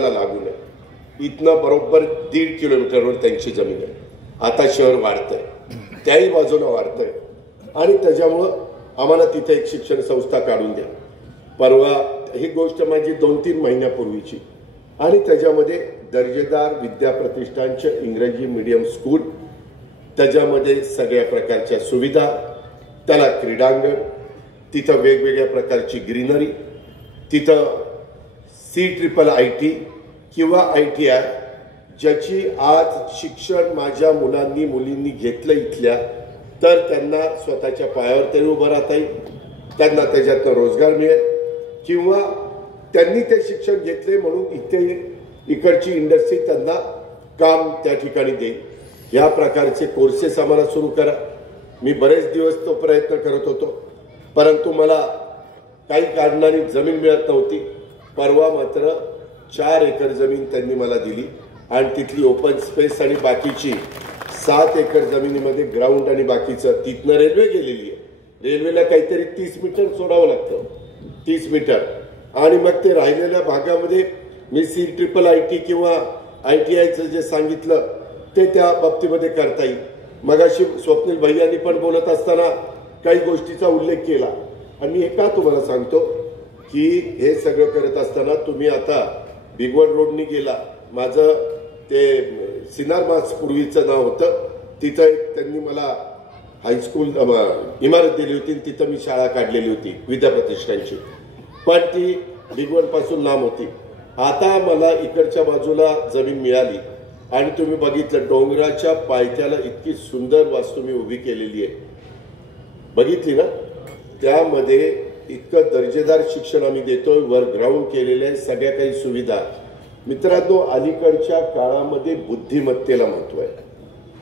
लागून आहे. इथनं बरोबर 1.5 किलोमीटरवर त्यांची जमीन आहे. आता शहर वाढतंय, त्याही बाजूला वाढतंय आणि त्याच्यामुळं आम्हाला तिथे एक शिक्षण संस्था काढून द्या. परवा ही गोष्ट माझी 2-3 महिन्यापूर्वीची आणि त्याच्यामध्ये दर्जेदार विद्याप्रतिष्ठानचे इंग्रजी मीडियम स्कूल, त्याच्यामध्ये सगळ्या प्रकारच्या सुविधा, त्याला क्रीडांगण, तिथं वेगवेगळ्या प्रकारची ग्रीनरी, तिथं CIIT किंवा ITI ज्याची आज शिक्षण माझ्या मुलांनी मुलींनी घेतलं इथल्या तर त्यांना स्वतःच्या पायावर तरी उभं राहता येईल, त्यांना त्याच्यातनं रोजगार मिळेल किंवा त्यांनी ते शिक्षण घेतले म्हणून इकडची इंडस्ट्री त्यांना काम त्या ठिकाणी देईल. या प्रकारचे कोर्सेस आम्हाला सुरू करा. मी बरेच दिवस तो प्रयत्न करत होतो, परंतु मला काही कारणाने जमीन मिळत नव्हती. परवा मात्र 4 एकर जमीन त्यांनी मला दिली आणि तिथली ओपन स्पेस आणि बाकीची 7 एकर जमिनीमध्ये ग्राउंड आणि बाकीचं तिथनं रेल्वे गेलेली आहे. रेल्वेला काहीतरी 30 मीटर सोडावं लागतं, 30 मीटर, आणि मग ते राहिलेल्या भागामध्ये मी CIIT किंवा ITIचं जे सांगितलं ते त्या बाबतीमध्ये करता येईल. मगाशी स्वप्नील भैयांनी पण बोलत असताना काही गोष्टीचा उल्लेख केला आणि मी हे का तुम्हाला सांगतो की हे सगळं करत असताना तुम्ही आता बिगवड रोडनी गेला, माझं ते सिनार मास पूर्वीचं नाव होतं, तिथं एक त्यांनी मला हायस्कूल इमारत दिली होती, तिथं मी शाळा काढलेली होती विद्याप्रतिष्ठानची, पण ती बिगवड पासून लांब होती. आता मला इकडच्या बाजूला जमीन मिळाली आणि तुम्ही बघितलं डोंगराच्या पायथ्याला इतकी सुंदर वास्तू मी उभी केलेली आहे, बघितली ना? त्यामध्ये इतकं दर्जेदार शिक्षण आम्ही देतोय, वर ग्राउंड केलेले आहे, सगळ्या काही सुविधा. मित्रांनो, अलीकडच्या काळामध्ये बुद्धिमत्तेला महत्व आहे,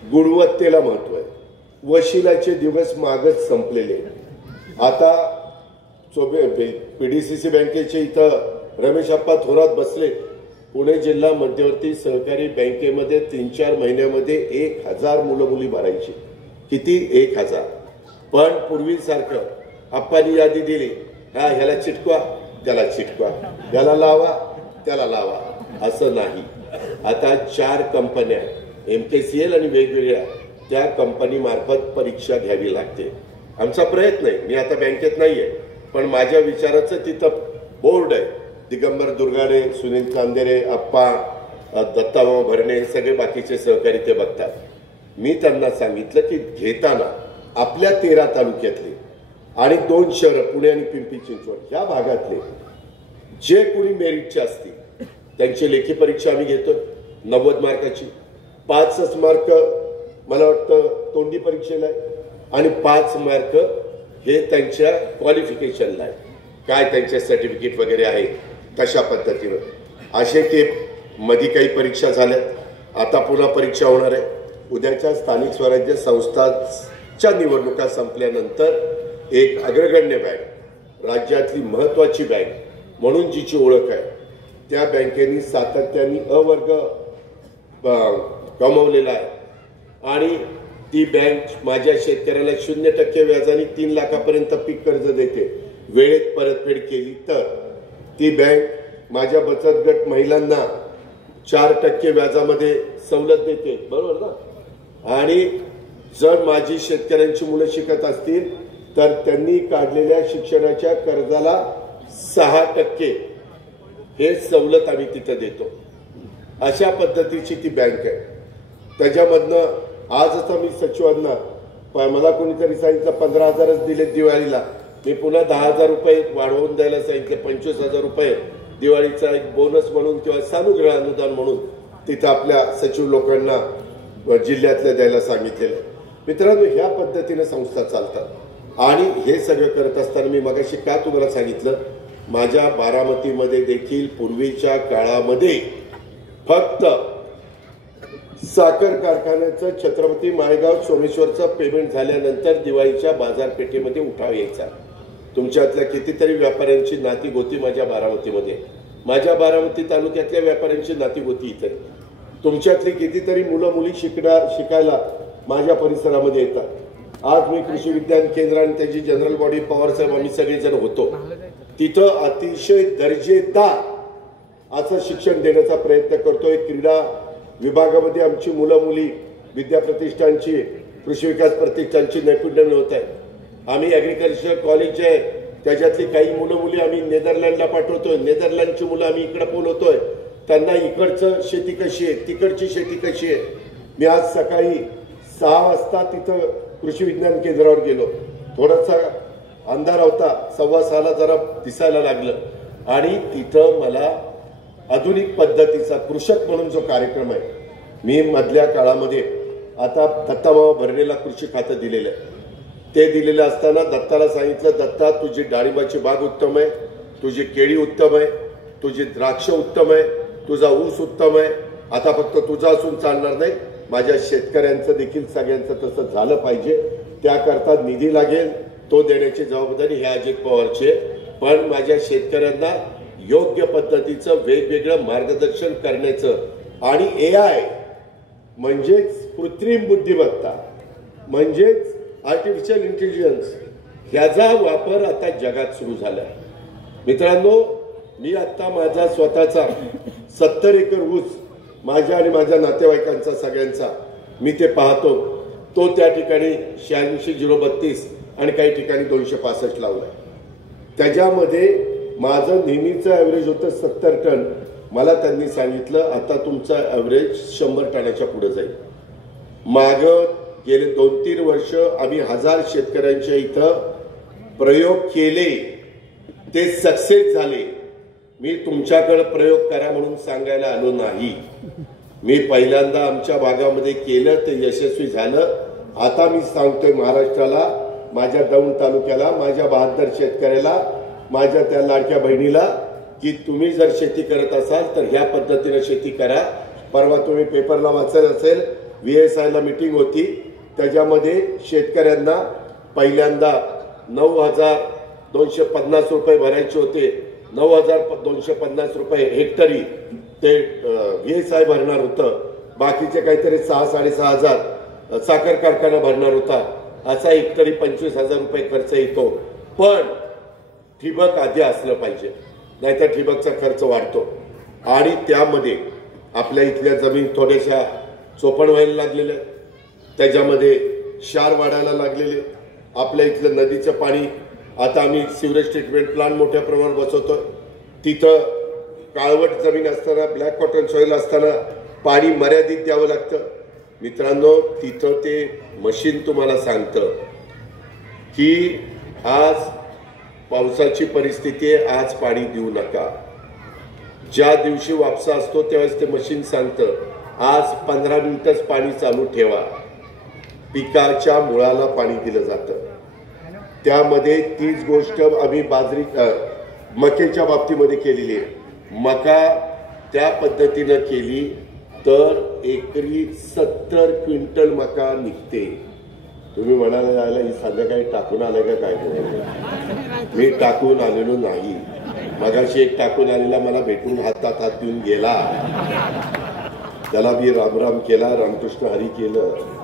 गुणवत्तेला महत्व आहे. वशिलाचे दिवस मागच संपलेले. आता PDCC बँकेचे इथं रमेश अप्पा थोरात बसले. पुणे जिल्हा मध्यवर्ती सहकारी बँकेमध्ये 3-4 महिन्यामध्ये 1000 मुलं मुली भरायची. किती? 1000. पण पूर्वीसारखं अप्पानी यादी दिली, हा ह्याला चिटकवा त्याला चिटकवा, ह्याला लावा त्याला लावा, असं नाही. आता 4 कंपन्या MKCL आणि वेगवेगळ्या त्या कंपनी मार्फत परीक्षा घ्यावी लागते. आमचा प्रयत्न आहे. मी आता बँकेत नाहीये, पण माझ्या विचाराचं तिथं बोर्ड आहे. दिगंबर दुर्गाडे, सुनील चांदेरे, अप्पा, दत्ताभाऊ भरणे, सगळे बाकीचे सहकारी ते बघतात. मी त्यांना सांगितलं की घेताना आपल्या 13 तालुक्यातले आणि 2 शहरं पुणे आणि पिंपरी चिंचवड या भागातले जे कोणी मेरिटचे असतील त्यांची लेखी परीक्षा आम्ही घेतोय 90 मार्काची. 5 मार्क मला वाटतं तोंडी परीक्षेला आहे आणि 5 मार्क हे त्यांच्या क्वालिफिकेशनला आहे. काय त्यांचे सर्टिफिकेट वगैरे आहे कशा पद्धतीनं. असे ते मध्ये काही परीक्षा झाल्यात, आता पुन्हा परीक्षा होणार आहे. उद्याच्या स्थानिक स्वराज्य संस्थांच्या निवडणुका संपल्यानंतर एक अग्रगण्य बँक, राज्यातली महत्वाची बँक म्हणून जिची ओळख आहे, त्या बँकेने सातत्याने अवर्ग कमवलेला आहे आणि ती बँक माझ्या शेतकऱ्याला 0% व्याजाने 3 लाखापर्यंत पीक कर्ज देते. वेळेत परतफेड केली तर ती बँक माझ्या बचत गट महिलांना 4% व्याजामध्ये सवलत देते, बरोबर ना? आणि जर माझी शेतकऱ्यांची मुलं शिकत असतील तर त्यांनी काढलेल्या शिक्षणाच्या कर्जाला 6% हे सवलत आम्ही तिथं देतो. अशा पद्धतीची ती बँक आहे. त्याच्यामधनं आज आता मी सचिवांना, मला कोणीतरी सांगितलं 15,000च दिले दिवाळीला, मी पुन्हा 10,000 रुपये वाढवून द्यायला सांगितले. 25,000 रुपये दिवाळीचा एक बोनस म्हणून किंवा सानुग्रह अनुदान म्हणून तिथे आपल्या सचिव लोकांना जिल्ह्यातल्या द्यायला सांगितलेलं. मित्रांनो, ह्या पद्धतीने संस्था चालतात आणि हे सगळं करत असताना मी मगाशी का तुम्हाला सांगितलं, माझ्या बारामतीमध्ये देखील पूर्वीच्या काळामध्ये फक्त साखर कारखान्याचं छत्रपती माळेगाव सोमेश्वरचं पेमेंट झाल्यानंतर दिवाळीच्या बाजारपेठेमध्ये उठाव यायचा. तुमच्यातल्या कितीतरी व्यापाऱ्यांची नाती गोती माझ्या बारामतीमध्ये, माझ्या बारामती तालुक्यातल्या व्यापाऱ्यांची नाती गोती इथे, तुमच्यातली कितीतरी मुलं मुली शिकायला माझ्या परिसरामध्ये येतात. आज मी कृषी विज्ञान केंद्र आणि त्याची जनरल बॉडी पवार साहेब आम्ही सगळेजण होतो. तिथं अतिशय दर्जेदार असं शिक्षण देण्याचा प्रयत्न करतोय। क्रीडा विभागामध्ये आमची मुलं मुली विद्या प्रतिष्ठानची कृषी विकास प्रतिष्ठानची नैपुण्य मिळवत आहेत। आम्ही ॲग्रिकल्चर कॉलेज आहे त्याच्यातली काही मुलं मुली आम्ही नेदरलँडला पाठवतोय, नेदरलँडची मुलं आम्ही इकडे बोलवतोय, त्यांना इकडचं शेती कशी आहे तिकडची शेती कशी आहे। मी आज सकाळी 6 वाजता तिथं कृषी विज्ञान केंद्रावर गेलो, थोडासा अंधार होता, 6:15 जरा दिसायला लागलं आणि तिथं मला आधुनिक पद्धतीचा कृषक म्हणून जो कार्यक्रम आहे, मी मधल्या काळामध्ये आता दत्ताभाऊ भरणेला कृषी खातं दिलेलं आहे, ते दिलेलं असताना दत्ताला सांगितलं, दत्ता तुझी डाळिंबाची बाग उत्तम आहे, तुझी केळी उत्तम आहे, तुझी द्राक्ष उत्तम आहे, तुझा ऊस उत्तम आहे, आता फक्त तुझा असून चालणार नाही, माझ्या शेतकऱ्यांचं देखील सगळ्यांचं तसं झालं पाहिजे, त्याकरता निधी लागेल, तो देण्याची जबाबदारी हे अजित पवारची आहे। पण माझ्या शेतकऱ्यांना योग्य पद्धतीचं वेगवेगळं मार्गदर्शन करण्याचं आणि AI म्हणजेच कृत्रिम बुद्धिमत्ता म्हणजेच आर्टिफिशियल इंटेलिजन्स याचा वापर आता जगात सुरू झाला आहे। मित्रांनो, मी आता माझा स्वतःचा 70 एकर ऊस माझ्या आणि माझ्या नातेवाईकांचा सगळ्यांचा मी ते पाहतो, तो त्या ठिकाणी 86,032 आणि काही ठिकाणी 265 लावलाय। त्याच्यामध्ये माझं नेहमीचं ॲव्हरेज होतं 70 टन, मला त्यांनी सांगितलं आता तुमचं ॲव्हरेज 100 टनाच्या पुढे जाईल। मागं गेले 2-3 वर्ष आम्ही 1000 शेतकऱ्यांच्या इथं प्रयोग केले, ते सक्सेस झाले। मी तुमच्याकडे प्रयोग करा म्हणून सांगायला आलो नाही, मी पहिल्यांदा आमच्या भागामध्ये केलं ते यशस्वी झालं। आता मी सांगतोय महाराष्ट्राला, माझ्या दौंड तालुक्याला, माझ्या 72 शेतकऱ्याला, माझ्या त्या लाडक्या बहिणीला की तुम्ही जर शेती करत असाल तर ह्या पद्धतीने शेती करा। परवा तुम्ही पेपरला वाचलं असेल, VSI ला मीटिंग होती, त्याच्यामध्ये शेतकऱ्यांना पहिल्यांदा 9,250 रुपये भरायचे होते, 9,250 रुपये हेक्टरी ते VSI भरणार होतं, बाकीचे काहीतरी 6,000-6,500 साखर कारखाना भरणार होता, असा हेक्टरी 25,000 रुपये खर्च येतो। पण ठिबक आधी असलं पाहिजे, नाहीतर ठिबकचा खर्च वाढतो आणि त्यामध्ये आपल्या इथल्या जमीन थोड्याशा चोपण व्हायला लागलेल्या, त्याच्यामध्ये क्षार वाढायला लागलेले, आपल्या इथलं नदीचं पाणी आता आम्ही सिवरेज ट्रीटमेंट प्लांट मोठ्या प्रमाणात बसवतोय, तिथं काळवट जमीन असताना, ब्लॅक कॉटन सॉइल असताना पाणी मर्यादित द्यावं लागतं। मित्रांनो, तिथं ते मशीन तुम्हाला सांगतं की आज पावसाची परिस्थिती आहे, आज पाणी देऊ नका। ज्या दिवशी वापसा असतो त्यावेळेस ते मशीन सांगतं आज 15 मिनिटच पाणी चालू ठेवा, पिकाच्या मुळाला पाणी दिलं जातं। त्यामध्ये तीच गोष्ट आम्ही बाजरी मकेच्या बाबतीमध्ये केलेली आहे। मका त्या पद्धतीनं केली तर एकरी 70 क्विंटल मका निघते। तुम्ही म्हणाला जायला ही संध्याकाळी टाकून आलाय का काय? मी टाकून आलेलो नाही, मगाशी एक टाकून आलेला मला भेटून हातात हात देऊन गेला, त्याला मी रामराम केला, रामकृष्ण हरी केलं।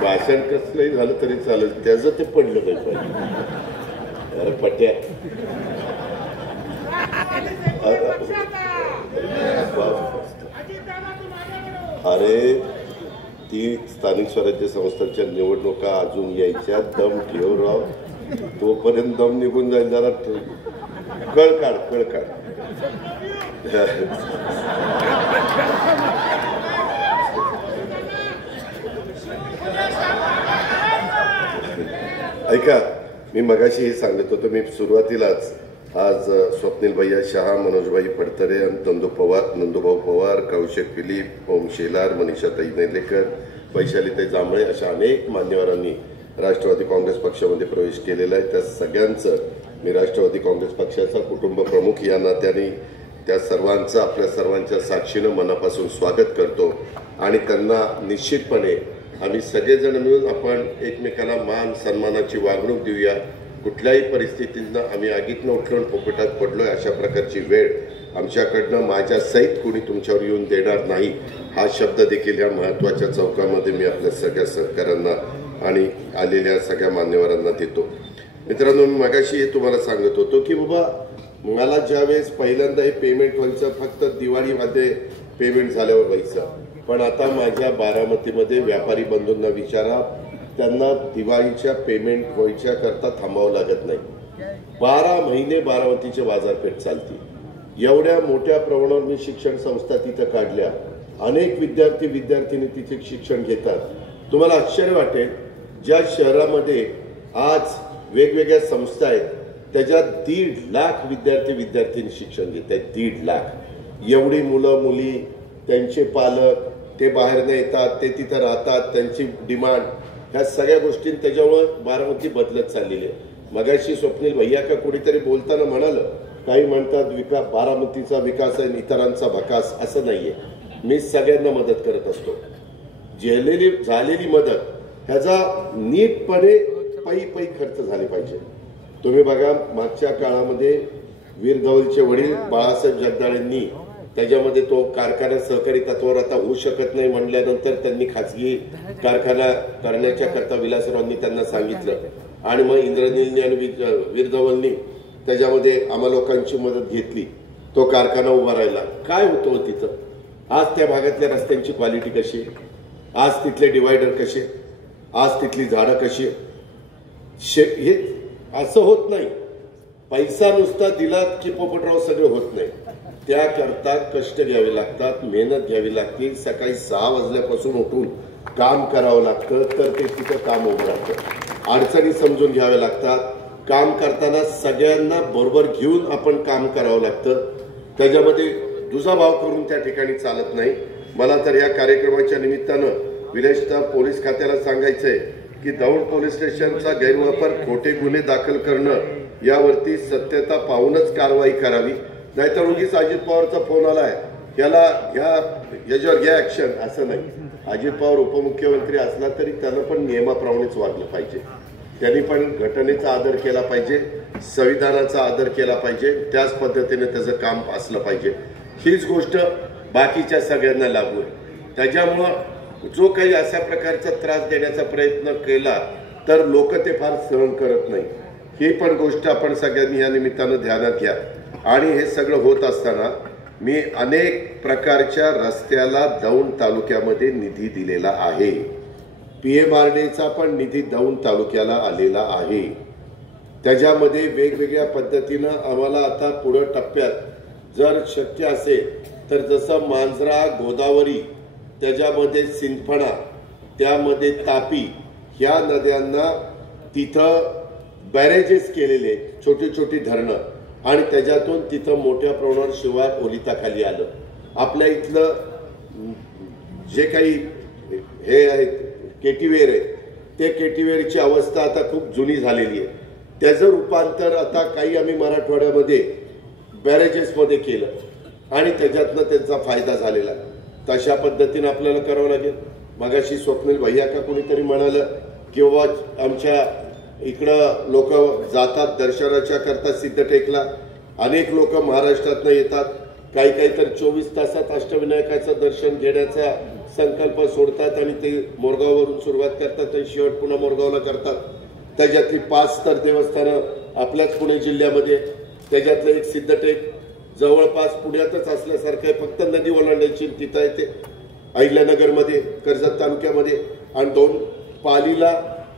भाषण कसलंही झालं तरी चालेल, त्याचं ते पडलं नाही पाहिजे. अरे पट्या, अरे ती स्थानिक स्वराज्य संस्थांच्या निवडणुका अजून यायच्या, दम ठेव राव, तोपर्यंत दम निघून जाईल. जरा कळ काढ. ऐका, मी मगाशी हे सांगत होतो, मी सुरुवातीलाच आज स्वप्नील भैया शहा, मनोजभाई फडतरे, नंदुभाऊ पवार, कौशिक फिलिप, ओम शेलार, मनीषाताई नेलेकर, वैशालीताई जांभळे अशा अनेक मान्यवरांनी राष्ट्रवादी काँग्रेस पक्षामध्ये प्रवेश केलेला आहे. त्या सगळ्यांचं मी राष्ट्रवादी काँग्रेस पक्षाचा कुटुंब प्रमुख या नात्याने त्या सर्वांचं आपल्या सर्वांच्या साक्षीनं मनापासून स्वागत करतो. आणि त्यांना निश्चितपणे आम्ही सगळेजण मिळून आपण एकमेकाला मान सन्मानाची वागणूक देऊया. कुठल्याही परिस्थितीनं आम्ही आगीतनं उठलो पोपटात पडलोय अशा प्रकारची वेळ आमच्याकडनं माझ्या सहित कोणी तुमच्यावर येऊन देणार नाही, हा शब्द देखील या महत्वाच्या चौकामध्ये मी आपल्या सगळ्या सहकाऱ्यांना आणि आलेल्या सगळ्या मान्यवरांना देतो. मित्रांनो, मी मगाशी हे तुम्हाला सांगत होतो की बाबा मला ज्यावेळेस पहिल्यांदा हे पेमेंट व्हायचं फक्त दिवाळीमध्ये पेमेंट झाल्यावर व्हायचं, पण आता माझ्या बारामतीमध्ये व्यापारी बंधूंना विचारा, त्यांना दिवाळीच्या पेमेंट व्हायच्या करता थांबावं लागत नाही. 12 महिने बारामतीचे बाजारपेठ चालते. एवढ्या मोठ्या प्रमाणावर मी शिक्षण संस्था तिथं काढल्या, अनेक विद्यार्थिनी तिथे शिक्षण घेतात. तुम्हाला आश्चर्य वाटेल, ज्या शहरामध्ये आज वेगवेगळ्या संस्था आहेत त्याच्यात 1.5 लाख विद्यार्थिनी शिक्षण घेत आहेत. 1.5 लाख. एवढी मुलं मुली, त्यांचे पालक, ते बाहेर न येतात, ते तिथं राहतात, त्यांची डिमांड, ह्या सगळ्या गोष्टी त्याच्यामुळं बारामती बदलत चाललेली आहे. मगाशी स्वप्नील भैया का कुणीतरी बोलताना म्हणालं, काही म्हणतात बारामतीचा विकास आहे इतरांचा भकास. असं नाहीये. मी सगळ्यांना मदत करत असतो. झालेली मदत ह्याचा नीटपणे पै खर्च झाले पाहिजे. तुम्ही बघा, मागच्या काळामध्ये वीर धवलचे वडील बाळासाहेब जगदाळेंनी त्याच्यामध्ये तो कारखाना सहकारी तत्वावर आता होऊ शकत नाही म्हणल्यानंतर त्यांनी खाजगी कारखाना करण्याच्या करता विलासरावांनी त्यांना सांगितलं, आणि मग इंद्रनीलनी आणि वीर धवलनी त्याच्यामध्ये आम्हा लोकांची मदत घेतली. तो कारखाना उभा राहिला. काय होतं तिथं? आज त्या भागातल्या रस्त्यांची क्वालिटी कशी, आज तिथले डिवायडर कसे, आज तिथली झाडं कशी, हे असं होत नाही. पैसा नुसता दिलात की पोपटराव सगळं होत नाही. त्याकरता कष्ट घ्यावे लागतात, मेहनत घ्यावी लागते. सकाळी 6 वाजल्यापासून उठून काम करावं लागतं, तर ते तिथं काम उभं राहतं. अडचणी समजून घ्याव्या लागतात. काम करताना सगळ्यांना बरोबर घेऊन आपण काम करावं लागतं. त्याच्यामध्ये दुजाभाव करून त्या ठिकाणी चालत नाही. मला तर या कार्यक्रमाच्या निमित्तानं विशेषतः पोलीस खात्याला सांगायचंय की दौंड पोलीस स्टेशनचा गैरवापर, खोटे गुन्हे दाखल करणं यावरती सत्यता पाहूनच कारवाई करावी. नाहीतर उगीच अजित पवारचा फोन आलाय, याच्यावर घ्या ऍक्शन, असं नाही. अजित पवार उपमुख्यमंत्री असला तरी त्यानं पण नियमाप्रमाणेच वागलं पाहिजे. त्यांनी पण घटनेचा आदर केला पाहिजे, संविधानाचा आदर केला पाहिजे, त्याच पद्धतीने त्याचं काम असलं पाहिजे. हीच गोष्ट बाकीच्या सगळ्यांना लागू आहे. त्याच्यामुळं जो काही अशा प्रकारचा त्रास देण्याचा प्रयत्न केला तर लोक ते फार सहन करत नाही. ही पण गोष्ट आपण सगळ्यांनी या निमित्तानं ध्यानात घ्या. आणि हे सगळं होत असताना मी अनेक प्रकारच्या रस्त्याला दौंड तालुक्यामध्ये निधी दिलेला आहे. PMRDचा पण निधी दौंड तालुक्याला आलेला आहे. त्याच्यामध्ये वेगवेगळ्या पद्धतीनं आम्हाला आता पुढे टप्प्यात जर शक्य असेल तर जसं मांजरा, गोदावरी, त्याच्यामध्ये सिंदफणा, त्यामध्ये तापी, ह्या नद्यांना तिथं बॅरेजेस केलेले, छोटी छोटी धरणं, आणि त्याच्यातून तिथं मोठ्या प्रमाणावर शिवार ओलिताखाली आलं. आपल्या इथलं जे काही हे आहेत केटीवेर आहे, ते केटीवेरची अवस्था आता खूप जुनी झालेली आहे. त्याचं रूपांतर आता काही आम्ही मराठवाड्यामध्ये बॅरेजेसमध्ये केलं आणि त्याच्यातनं त्यांचा फायदा झालेला. तशा पद्धतीने आपल्याला करावं लागेल. मगाशी स्वप्नील भैया का कोणीतरी म्हणालं किंवा आमच्या इकडं लोक जातात दर्शनाच्या करता सिद्धटेकला. अनेक लोक महाराष्ट्रातनं येतात. काही तर 24 तासात अष्टविनायकाचं दर्शन घेण्याचा संकल्प सोडतात आणि ते मोरगाववरून सुरुवात करतात आणि शेवट पुन्हा मोरगावला करतात. त्याच्यातली 5 तर देवस्थानं आपल्याच पुणे जिल्ह्यामध्ये, त्याच्यातलं एक सिद्धटेक जवळपास पुण्यातच असल्यासारखं आहे. फक्त नदी ओलांडायची तिथं आहे ते अहिल्यानगरमध्ये, कर्जत तालुक्यामध्ये, आणि 2 पालीला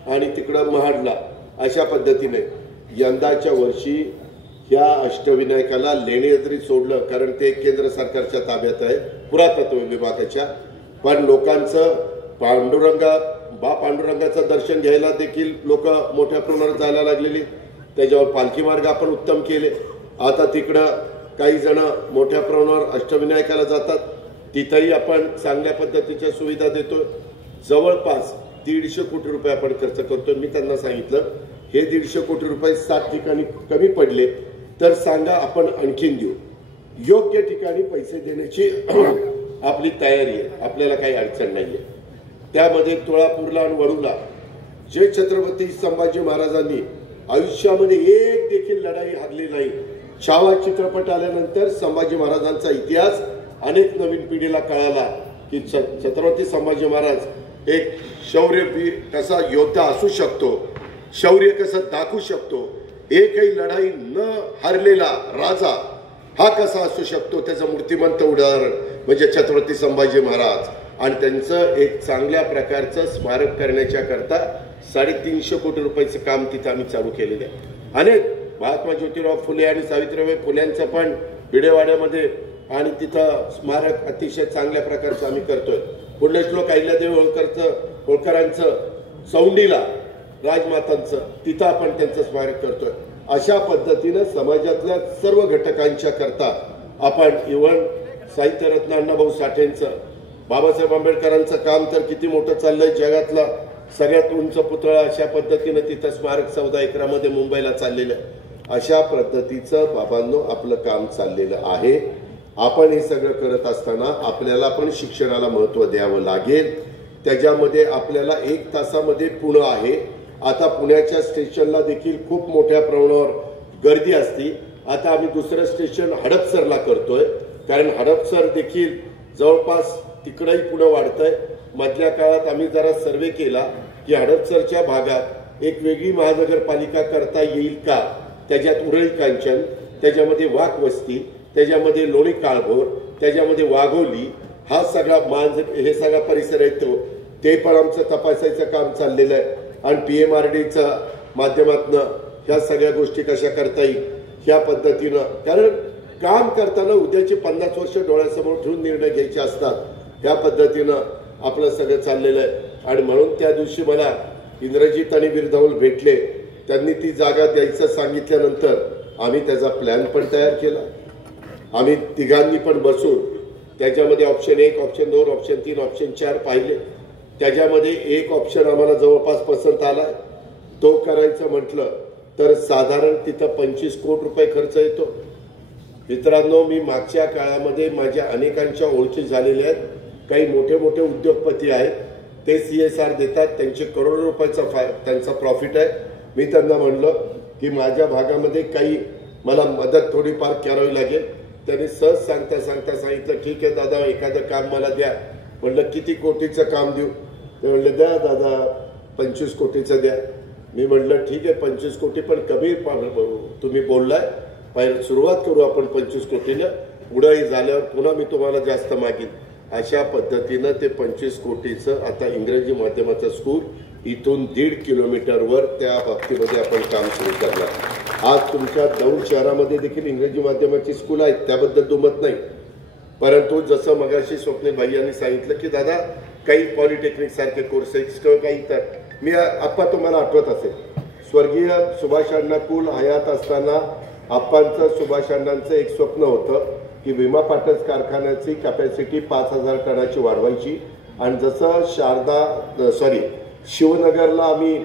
आणि तिकडं महाडला. अशा पद्धतीने यंदाच्या वर्षी ह्या अष्टविनायकाला लेण्याद्री सोडलं, कारण ते केंद्र सरकारच्या ताब्यात आहे, पुरातत्व विभागाच्या. पण लोकांचं पांडुरंगाचं दर्शन घ्यायला देखील लोक मोठ्या प्रमाणात जायला लागलेली. त्याच्यावर पालखी मार्ग आपण उत्तम केले. आता तिकडं काही जण मोठ्या प्रमाणावर अष्टविनायकाला जातात, तिथंही आपण चांगल्या पद्धतीच्या सुविधा देतोय. जवळपास 150 कोटी रुपये आपण खर्च करतोय. मी त्यांना सांगितलं हे 150 कोटी रुपये 7 ठिकाणी कमी पडले तर सांगा, आपण आणखीन देऊ. योग्य ठिकाणी पैसे देण्याची आपली तयारी आहे, आपल्याला काही अडचण नाहीये. त्यामध्ये तुळापूरला आणि वडूला जे छत्रपती संभाजी महाराजांनी आयुष्यामध्ये एक देखील लढाई हारली नाही. छावा चित्रपट आल्यानंतर संभाजी महाराजांचा इतिहास अनेक नवीन पिढीला कळाला की छत्रपती संभाजी महाराज एक शौर्यवीर कसा योद्धा असू शकतो, शौर्य कसं दाखवू शकतो, एकही लढाई न हरलेला राजा हा कसा असू शकतो, त्याचं मूर्तिमंत उदाहरण म्हणजे छत्रपती संभाजी महाराज. आणि त्यांचं एक चांगल्या प्रकारचं स्मारक करण्याच्या करता 350 कोटी रुपयाचं काम तिथं आम्ही चालू केलेलं आहे. अनेक महात्मा ज्योतिराव फुले आणि सावित्रीबाई फुल्यांचं पण भिडेवाड्यामध्ये आणि तिथं स्मारक अतिशय चांगल्या प्रकारचं आम्ही करतोय. पुण्यश्लोक अहिल्यादेवी होळकरांचं चौंडीला राजमातांचं तिथं आपण त्यांचं स्मारक करतोय. अशा पद्धतीनं समाजातल्या सर्व घटकांच्या करता आपण इव्हन साहित्यरत्न अण्णाभाऊ साठेंचं, बाबासाहेब आंबेडकरांचं काम तर किती मोठं चाललंय, जगातला सगळ्यात उंच पुतळा अशा पद्धतीनं तिथं स्मारक 14 एकरामध्ये मुंबईला चाललेलं आहे. अशा पद्धतीचं बाबांनो आपलं काम चाललेलं आहे. आपण हे सगळं करत असताना आपल्याला पण शिक्षणाला महत्त्व द्यावं लागेल. त्याच्यामध्ये आपल्याला 1 तासामध्ये पुणे आहे. आता पुण्याच्या स्टेशनला देखील खूप मोठ्या प्रमाणावर गर्दी असते. आता आम्ही दुसरं स्टेशन हडपसरला करतोय, कारण हडपसर देखील जवळपास तिकडंही पुढे वाढतंय. मधल्या काळात आम्ही जरा सर्वे केला की हडपसरच्या भागात एक वेगळी महानगरपालिका करता येईल का. त्याच्यात उरळी कांचन, त्याच्यामध्ये वाक वस्ती, त्याच्यामध्ये लोणी काळभोर, त्याच्यामध्ये वाघोली, हा सगळा हे सगळा परिसर आहे ते पण आमचं तपासायचं काम चाललेलं आहे. आणि PMRDच्या माध्यमातून ह्या सगळ्या गोष्टी कशा करता येईल ह्या पद्धतीनं, कारण काम करताना उद्याची 50 वर्ष डोळ्यासमोर ठेवून निर्णय घ्यायचे असतात. ह्या पद्धतीनं आपलं सगळं चाललेलं आहे. आणि म्हणून त्या दिवशी मला इंद्रजित आणि वीरधवल भेटले. त्यांनी ती जागा द्यायचं सांगितल्यानंतर आम्ही त्याचा प्लॅन पण तयार केला. आम्ही तिघांनी पण बसून त्याच्यामध्ये ऑप्शन 1, ऑप्शन 2, ऑप्शन 3, ऑप्शन 4 पाहिले. त्याच्यामध्ये एक ऑप्शन आम्हाला जवळपास पसंत आला. तो करायचं म्हटलं तर साधारण तिथं 25 कोटी रुपये खर्च येतो. मित्रांनो, मी मागच्या काळामध्ये माझ्या अनेकांच्या ओळखी झालेल्या आहेत. काही मोठे मोठे उद्योगपती आहेत, ते CSR देतात, त्यांचे करोडो रुपयाचा त्यांचा प्रॉफिट आहे. मी त्यांना म्हणलं की माझ्या भागामध्ये काही मला मदत थोडीफार करावी लागेल. त्यांनी सहज सांगता सांगितलं ठीक आहे दादा, एखादं काम मला द्या. म्हणलं किती कोटीचं काम देऊ. ते म्हणले द्या दादा 25 कोटीचं द्या. मी म्हणलं ठीक आहे 25 कोटी पण कमी तुम्ही बोललाय, पहिले सुरुवात करू आपण 25 कोटीनं, पुढेही झाल्यावर पुन्हा मी तुम्हाला जास्त मागीन. अशा पद्धतीनं ते 25 कोटीचं आता इंग्रजी माध्यमाचं स्कूल इथून 1.5 किलोमीटरवर त्या बाबतीमध्ये आपण काम सुरू करणार. आज तुमच्या दौंड शहरामध्ये देखील इंग्रजी माध्यमाची स्कूल आहेत, त्याबद्दल दुमत नाही. परंतु जसं मगाशी स्वप्नील भाई यांनी सांगितलं की दादा काही पॉलिटेक्निक सारखे कोर्सेस किंवा काही, तर मी आप्पा तुम्हाला आठवत असेल स्वर्गीय सुभाष अण्णा कुल हयात असताना आप्पांचं सुभाष अण्णांचं एक स्वप्न होतं की विमा पाटस कारखान्याची कॅपॅसिटी 5000 टनाची वाढवायची. आणि जसं शिवनगरला आम्ही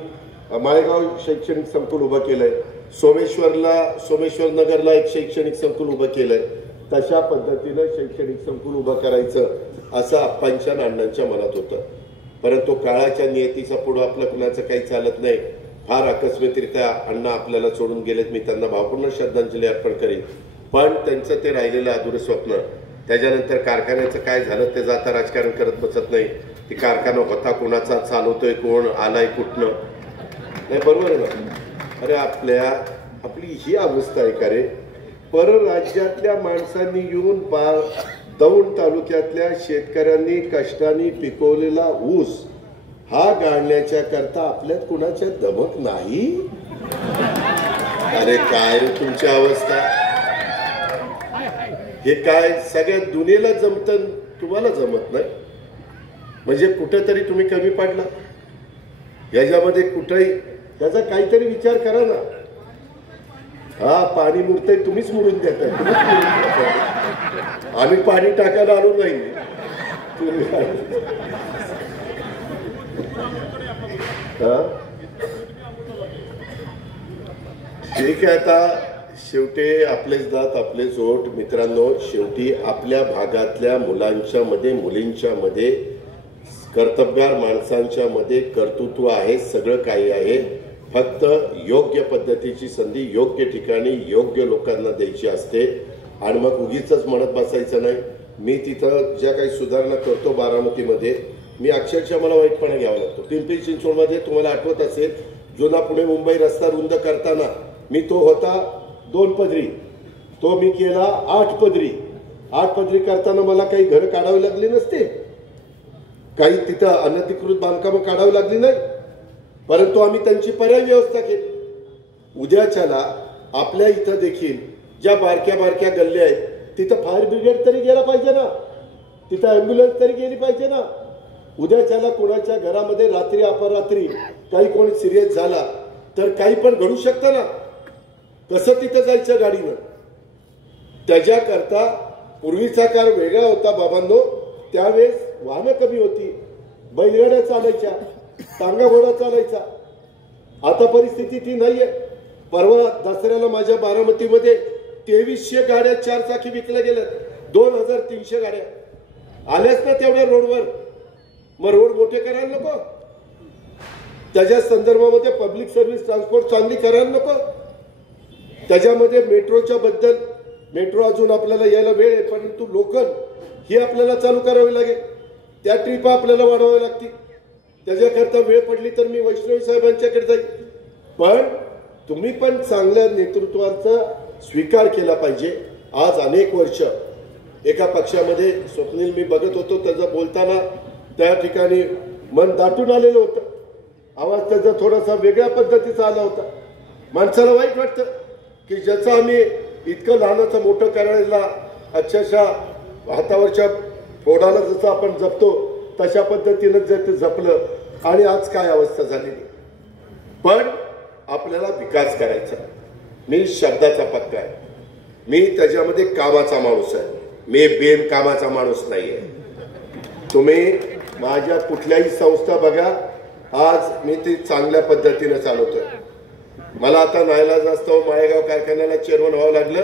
माळेगाव शैक्षणिक संकुल उभं केलंय, सोमेश्वर नगरला एक शैक्षणिक संकुल उभं केलंय, तशा पद्धतीनं शैक्षणिक संकुल उभं करायचं असं आप्पांच्या अण्णांच्या मनात होतं. परंतु काळाच्या नियतीचा पुढं आपलं कुणाचं काही चालत नाही. फार आकस्मिकरित्या अण्णा आपल्याला सोडून गेलेत. मी त्यांना भावपूर्ण श्रद्धांजली अर्पण करेन. पण त्यांचं ते राहिलेलं अधुरं स्वप्न त्याच्यानंतर कारखान्याचं काय झालं त्याचं आता राजकारण करत बसत नाही. की कारखाना होता कोणाचा, चालवतोय कोण, आलाय कुठनं, नाही बरोबर आहे ना. अरे आपली ही अवस्था आहे का रे. परराज्यातल्या माणसांनी येऊन दौंड तालुक्यातल्या शेतकऱ्यांनी कष्टाने पिकवलेला ऊस हा गाळण्याच्या करता आपल्यात कुणाच्या दमक नाही. अरे काय रे तुमची अवस्था. हे काय सगळ्या दुनियेला जमत, तुम्हाला जमत नाही म्हणजे कुठेतरी तुम्ही कमी पडला. याच्यामध्ये कुठेही त्याचा काहीतरी विचार करा ना. हा पाणी मुरतंय तुम्हीच मुरून देताय, आम्ही पाणी टाकायला आलो नाही. ठीक आहे. आता शेवटी आपलेच दात आपलेच ओठ. मित्रांनो, शेवटी आपल्या भागातल्या मुलांच्या मध्ये, मुलींच्या मध्ये, कर्तबगार माणसांच्या मध्ये कर्तृत्व आहे, सगळं काही आहे. फक्त योग्य पद्धतीची संधी योग्य ठिकाणी योग्य लोकांना द्यायची असते. आणि मग उगीच म्हणत बसायचं नाही. मी तिथं ज्या काही सुधारणा करतो बारामतीमध्ये, मी अक्षरशः मला वाईटपणा घ्यावा लागतो. पिंपरी चिंचवडमध्ये तुम्हाला आठवत असेल, जुना पुणे मुंबई रस्ता रुंद करताना मी तो होता 2 पदरी, तो मी केला 8 पदरी. 8 पदरी करताना मला काही घरं काढावी लागली नसते, काही तिथं अनधिकृत बांधकामं काढावी लागली नाही, परंतु आम्ही त्यांची पर्याय व्यवस्था केली. उद्याच्याला आपल्या इथं देखील ज्या बारक्या बारक्या गल्ल्या आहेत तिथं फायर ब्रिगेड तरी गेला पाहिजे ना, तिथं अँब्युलन्स तरी गेली पाहिजे ना. उद्याच्याला कोणाच्या घरामध्ये रात्री अपरात्री काही कोणी सिरियस झाला तर काही पण घडू शकतं ना. कसं तिथं जायचं गाडीनं. त्याच्याकरता पूर्वीचा काळ वेगळा होता बाबांनो. त्यावेळेस वाहनं कमी होती, बैलगाड्या चालायच्या, टांगा घोडा चालायचा. आता परिस्थिती ती नाहीये. परवा दसऱ्याला माझ्या बारामतीमध्ये 2300 गाड्या 4 चाकी विकल्या गेल्या. 2300 गाड्या आल्याच ना तेवढ्या रोडवर. मग रोड मोठे करायला नको, त्याच्या संदर्भामध्ये पब्लिक सर्व्हिस ट्रान्सपोर्ट चांगली करायला नको. त्याच्यामध्ये मेट्रोच्या बद्दल, मेट्रो अजून आपल्याला यायला वेळ आहे, परंतु लोकल ही आपल्याला चालू करावी लागेल. त्या ट्रिपा आपल्याला वाढवाव्या लागतील. त्याच्याकरता वेळ पडली तर मी वैष्णवी साहेबांच्याकडे जाईल. पण तुम्ही पण चांगल्या नेतृत्वाचा स्वीकार केला पाहिजे. आज अनेक वर्ष एका पक्षामध्ये स्वप्नील मी बघत होतो, त्याचं बोलताना त्या ठिकाणी मन दाटून आलेलं होतं. आवाज त्याचा थोडासा वेगळ्या पद्धतीचा आला होता. माणसाला वाईट वाटतं की ज्याचं आम्ही इतकं लहानाचं मोठं करायला अक्षरशः हातावरच्या फोडाला जसं आपण जपतो तशा पद्धतीनं जर ते जपलं आणि आज काय अवस्था झालेली. पण आपल्याला विकास करायचा. मी शब्दाचा पक्का आहे, मी त्याच्यामध्ये कामाचा माणूस आहे, मी बेनकामाचा माणूस नाहीये. तुम्ही माझ्या कुठल्याही संस्था बघा, आज मी ती चांगल्या पद्धतीने चालवतोय. मला आता नाईलाजास्तव माळेगाव कारखान्याला चेअरमन व्हावं लागलं.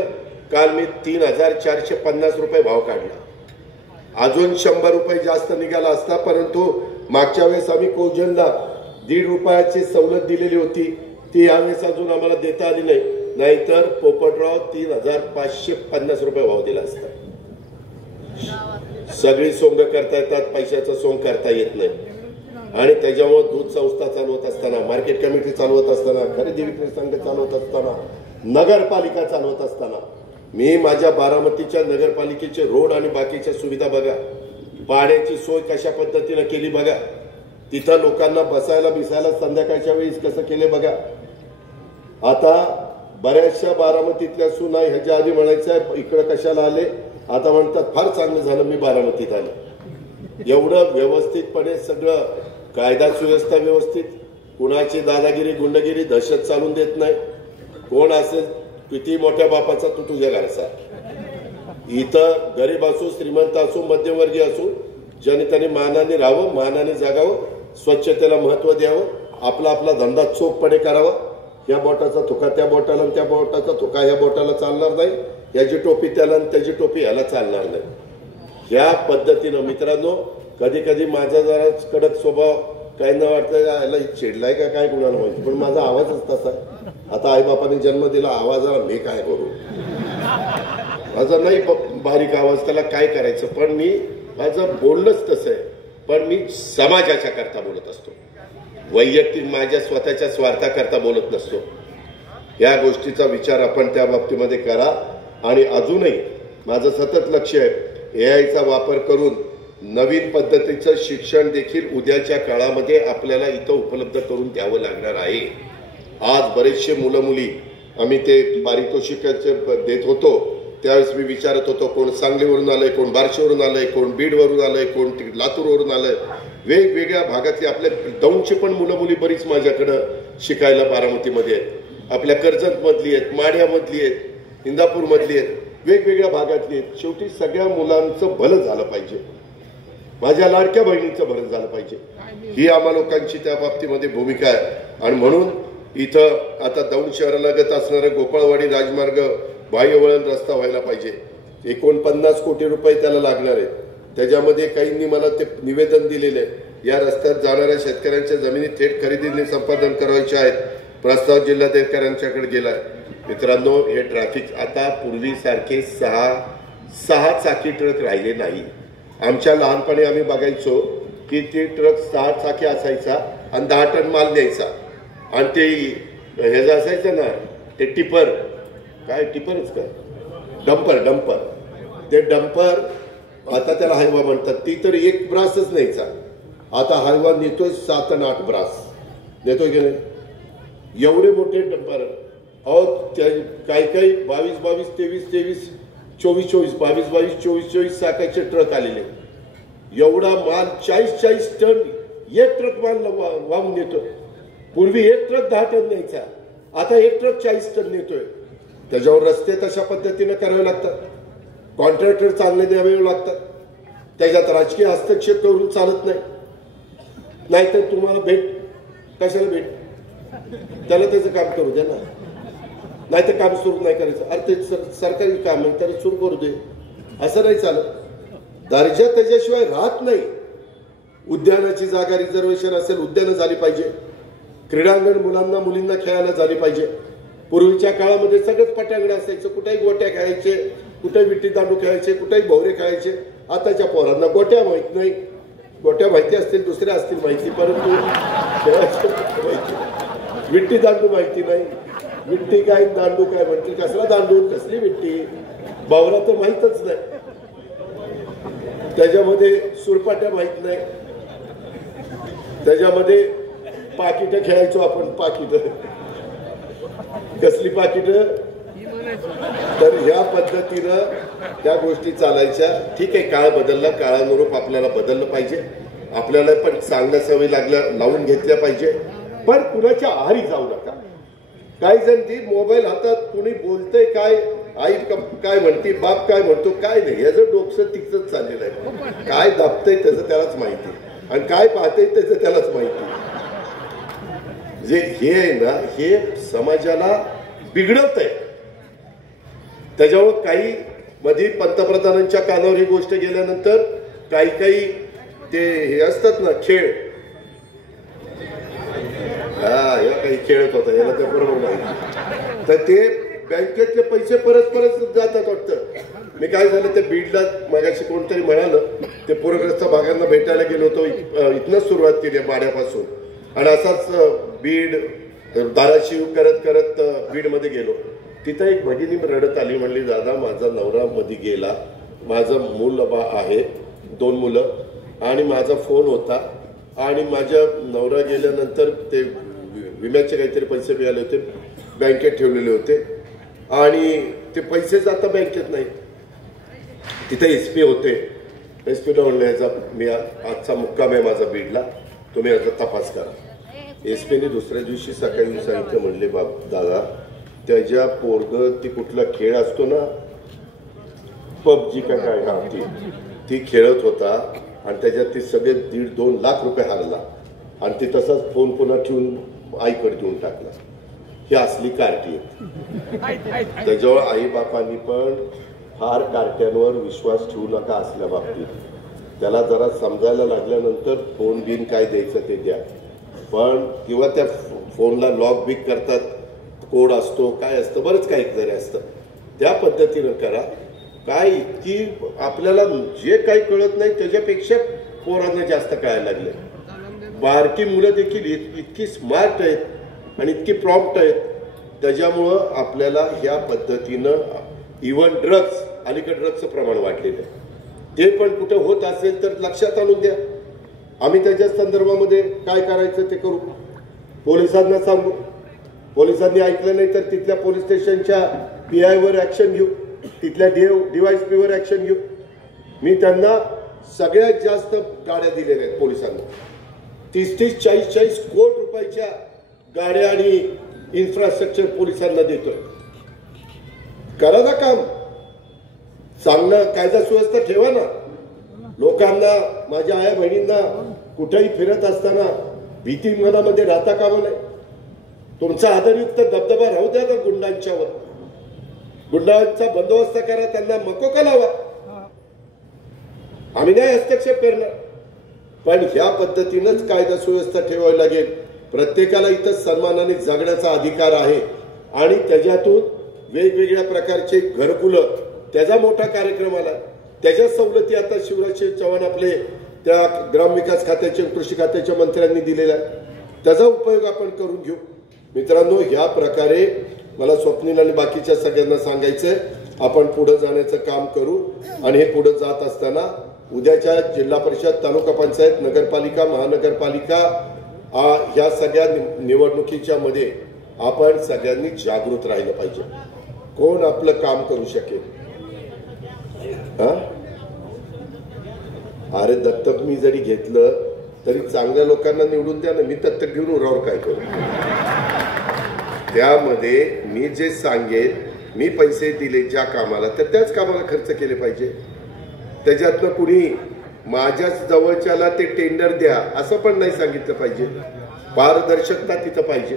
काल मी 3450 रुपये भाव काढला. अजून 100 रुपये जास्त निघाला असता, परंतु मागच्या वेळेस आम्ही कोजनला 1.5 रुपयाची सवलत दिलेली होती, ती यावेळेस अजून आम्हाला देता आली नाही. नाहीतर पोपटराव 3550 रुपये भाव दिला असता. सगळी सोंग करता येतात, पैशाचं सोंग करता येत नाही. आणि त्याच्यामुळे दूध संस्था चालवत असताना, मार्केट कमिटी चालवत असताना, खरेदी विक्री संघ चालवत असताना, नगरपालिका चालवत असताना, मी माझ्या बारामतीच्या नगरपालिकेचे रोड आणि बाकीच्या सुविधा बघा, पाण्याची सोय कशा पद्धतीने केली बघा, तिथं लोकांना बसायला बिसायला संध्याकाळच्या वेळेस कसं केले बघा. आता बऱ्याचशा बारामतीतल्या सुना ह्याच्या आधी म्हणायचं इकडं कशाला आले, आता म्हणतात फार चांगलं झालं मी बारामतीत आलो. एवढं व्यवस्थितपणे सगळं कायदा सुव्यवस्था व्यवस्थित, कुणाची दादागिरी गुंडगिरी दहशत चालून देत नाही. कोण असेल किती मोठ्या बापाचा तू तुझ्या घरचा. इथं गरीब असू श्रीमंत असू मध्यमवर्गीय असू, ज्याने त्याने मानाने राहावं, मानाने जगावं, स्वच्छतेला महत्व द्यावं, आपला आपला धंदा चोखपणे करावा. या बोटाचा थुका त्या बोटाला, त्या बोटाचा थुका ह्या बोटाला चालणार नाही, याची टोपी त्याला आणि त्याची टोपी ह्याला चालणार नाही. ह्या पद्धतीनं मित्रांनो, कधी कधी माझा जरा कडक स्वभाव काही न वाटतं याला चिडलाय का काय कुणाला माहिती, पण माझा आवाजच तसा आहे. आता आईबापाने जन्म दिला, आवाजाला मी काय करू, माझा नाही बारीक आवाज, त्याला काय करायचं, पण मी माझं बोलणंच तसं आहे. पण मी समाजाच्या करता बोलत असतो, वैयक्तिक माझ्या स्वतःच्या स्वार्थाकरता बोलत नसतो. या गोष्टीचा विचार आपण त्या बाबतीमध्ये करा. आणि अजूनही माझं सतत लक्ष आहे, AIचा वापर करून नवीन पद्धतीचं शिक्षण देखील उद्याच्या काळामध्ये आपल्याला इथं उपलब्ध करून द्यावं लागणार आहे. आज बरेचसे मुलं मुली आम्ही ते पारितोषिकाचे देत होतो, त्यावेळेस मी विचारत होतो, कोण सांगलीवरून आलंय, कोण बार्शीवरून आलंय, कोण बीडवरून आलंय, कोण लातूरवरून आलंय. वेगवेगळ्या भागातली आपल्या दौंडची पण मुलं मुली बरीच माझ्याकडं शिकायला बारामतीमध्ये आहेत. आपल्या कर्जतमधली आहेत, माढ्यामधली आहेत, इंदापूरमधली आहेत, वेगवेगळ्या भागातली आहेत. शेवटी सगळ्या मुलांचं भलं झालं पाहिजे, माझ्या लाडक्या बहिणीचं भलं झालं पाहिजे, ही आम्हा लोकांची त्या बाबतीमध्ये भूमिका आहे. आणि म्हणून इथं आता दौंड शहरालगत असणारं गोपाळवाडी राजमार्ग बाह्यवळण रस्ता व्हायला पाहिजे. 49 कोटी रुपये त्याला लागणार आहेत. त्याच्यामध्ये काहींनी मला ते निवेदन दिलेले आहे, या रस्त्यात जाणाऱ्या शेतकऱ्यांच्या जमिनी थेट खरेदीने संपादन करायचे आहेत. प्रस्ताव जिल्हाधिकाऱ्यांच्याकडे गेलाय. मित्रांनो, हे ट्रॅफिक आता पूर्वीसारखे सहा चाकी ट्रक राहिले नाही. आमच्या लहानपणी आम्ही बघायचो की ते ट्रक 6 चाकी असायचा आणि 10 टन माल द्यायचा. आणि ते हे जे असायचं ना, ते टिपर, काय टिपरच काय, डंपर, ते डंपर आता त्याला हायवा म्हणतात. ती तर 1 ब्रासच न्यायचा. आता हायवा नेतोय 7 आणि 8 ब्रास नेतोय की नाही. एवढे मोठे डंपर. अहो काही 22, 23, 24, 22, 24 चाकाचे ट्रक आलेले. एवढा माल 40 टन एक ट्रक माल वाहून नेतो. पूर्वी एक ट्रक 10 टन न्यायचा, आता एक ट्रक 40 टन नेतोय. त्याच्यावर रस्ते तशा पद्धतीने करावे लागतात, कॉन्ट्रॅक्टर चांगले द्यावे लागतात. त्याच्यात राजकीय हस्तक्षेप करून चालत नाही. नाहीतर तुम्हाला भेट कशाला भेट, त्याला त्याचं काम करू दे ना, नाहीतर काम सुरू नाही करायचं. अरे ते सरकारी काम आहे, त्याला सुरू करू दे. असं नाही चालत. दर्जा त्याच्याशिवाय राहत नाही. उद्यानाची जागा रिझर्वेशन असेल, उद्यानं झाली पाहिजे. क्रीडांगण मुलांना मुलींना खेळायला झाली पाहिजे. पूर्वीच्या काळामध्ये सगळंच पटांगण असायचं, कुठेही गोट्या खेळायचे, कुठेही विट्टी दांडू खेळायचे, कुठेही भोवरे खेळायचे. आताच्या पोरांना गोट्या माहित नाही. गोट्या माहिती असतील, दुसऱ्या असतील माहिती, परंतु माहिती, विट्टी दांडू माहिती नाही. विट्टी काय दांडू काय म्हणते, कसला दांडू, कसली विट्टी, बावरा तर माहीतच नाही. त्याच्यामध्ये सुरपाट्या माहित नाही. त्याच्यामध्ये पाकिटं खेळायचो आपण. पाकिटं कसली पाकिटं, तर ह्या पद्धतीनं त्या गोष्टी चालायच्या. ठीक आहे, काळ बदलला, काळानुरूप आपल्याला बदललं पाहिजे. आपल्याला पण चांगल्या सवयी लावून घेतल्या पाहिजे. पण कुणाच्या आहारी जाऊ नका. काही जण ती मोबाईल हातात, कुणी बोलतंय काय, आई काय म्हणते, बाप काय म्हणतो, काय नाही, याचं डोकं तिथंच चाललेलं आहे. काय दाबतंय त्याचं त्यालाच माहिती, आणि काय पाहतंय त्याचं त्यालाच माहिती. जे हे आहे ना, हे समाजाला बिघडवत आहे. त्याच्यावर काही मध्ये पंतप्रधानांच्या कानावर ही गोष्ट गेल्यानंतर काही ते हे असतात ना खेळ, या काही खेळत होता, याला तर बरोबर माहिती. तर ते बँकेतले पैसे परत जातात वाटतं. मी काय झालं, ते बीडला माझ्याशी कोणतरी म्हणालं, ते पूरग्रस्त भागांना भेटायला गेलो होतो. इथनच सुरुवात केली माड्यापासून, आणि असाच बीड धाराशिव करत बीडमध्ये गेलो. तिथं एक भगिनी रडत आली, म्हणली, दादा माझा नवरा मध्ये गेला, माझं मूल आहे, 2 मुलं, आणि माझा फोन होता, आणि माझ्या नवरा गेल्यानंतर ते विम्याचे काहीतरी पैसे मिळाले होते, बँकेत ठेवलेले होते, आणि ते पैसेच आता बँकेत नाही. तिथे SP होते. SP म्हणले, ह्याचा मी आजचा मुक्काम आहे माझा बीडला, तुम्ही याचा तपास करा. SPने दुसऱ्या दिवशी सकाळी सांगितलं, म्हणले, बाप दादा त्याच्या पोरग ती कुठला खेळ असतो ना, PUBG का काय, ती खेळत होता, आणि त्याच्यात ती सगळे 1.5-2 लाख रुपये हारला, आणि ती तसाच फोन पुन्हा ठेवून आईकडे देऊन टाकला. ही असली कार्टी आहे. त्याच्यावर आई बापांनी पण फार कार्ट्यांवर विश्वास ठेवू नका असल्या बाबतीत. त्याला जरा समजायला लागल्यानंतर फोन बिन काय द्यायचं ते द्या. पण किंवा त्या फोनला लॉक बिक करतात, कोड असतो, काय असतं, बरंच काही जरी असतं, त्या पद्धतीनं करा. काय इतकी आपल्याला जे काही कळत नाही त्याच्यापेक्षा पोरांना जास्त कळायला लागले. बारकी मुलं देखील इतकी स्मार्ट आहेत आणि इतकी प्रॉम्प्ट आहेत. त्याच्यामुळं आपल्याला ह्या पद्धतीनं इव्हन ड्रग्स, अलीकडे ड्रग्सचं प्रमाण वाढलेलं आहे. ते पण कुठं होत असेल तर लक्षात आणून द्या. आम्ही त्याच्या संदर्भामध्ये काय करायचं ते करू. पोलिसांना सांगू. पोलिसांनी ऐकलं नाही तर तिथल्या पोलीस स्टेशनच्या PI वर ऍक्शन घेऊ, तिथल्या DYSP वर ऍक्शन घेऊ. मी त्यांना सगळ्यात जास्त गाड्या दिलेल्या आहेत पोलिसांना. 30-30, 40-40 कोटी रुपयाच्या गाड्या आणि इन्फ्रास्ट्रक्चर पोलिसांना देतोय. करा ना काम. चांगलं कायदा सुव्यवस्था ठेवा ना. लोकांना, माझ्या आया बहिणींना कुठेही फिरत असताना भीती मनामध्ये राहता कामा नये. तुमचा आदरयुक्त दबदबा राहू द्या ना गुंडांच्यावर. गुंडांचा बंदोबस्त करा, त्यांना मकोका लावा. आम्ही नाही हस्तक्षेप करणार, पण ह्या पद्धतीनंच कायदा सुव्यवस्था ठेवावी लागेल. प्रत्येकाला इथं सन्मानाने जगण्याचा अधिकार आहे आणि त्याच्यातून वेगवेगळ्या प्रकारचे घरकुलं, त्याचा मोठा कार्यक्रम आला. त्याच्या सवलती आता शिवराज चव्हाण आपले त्या ग्रामविकास खात्याचे, कृषी खात्याच्या मंत्र्यांनी दिलेला आहे. त्याचा उपयोग आपण करून घेऊ. मित्रांनो, ह्या प्रकारे मला स्वप्नील आणि बाकीच्या सगळ्यांना सांगायचंय, आपण पुढे जाण्याचं काम करू. आणि हे पुढे जात असताना उद्याच्या जिल्हा परिषद, तालुका पंचायत, नगरपालिका, महानगरपालिका ह्या सगळ्या निवडणुकीच्या मध्ये आपण सगळ्यांनी जागृत राहिलं पाहिजे. कोण आपलं काम करू शकेल? अरे दत्तक मी जरी घेतलं तरी चांगल्या लोकांना निवडून द्या ना. मी दत्तक घेऊन उरावर काय करू? त्यामध्ये मी जे सांगेन, मी पैसे दिले ज्या कामाला तर त्याच कामाला खर्च केले पाहिजे. त्याच्यातनं कुणी माझ्या जवळच्याला ते टेंडर द्या असं पण नाही सांगितलं पाहिजे. पारदर्शकता तिथं पाहिजे.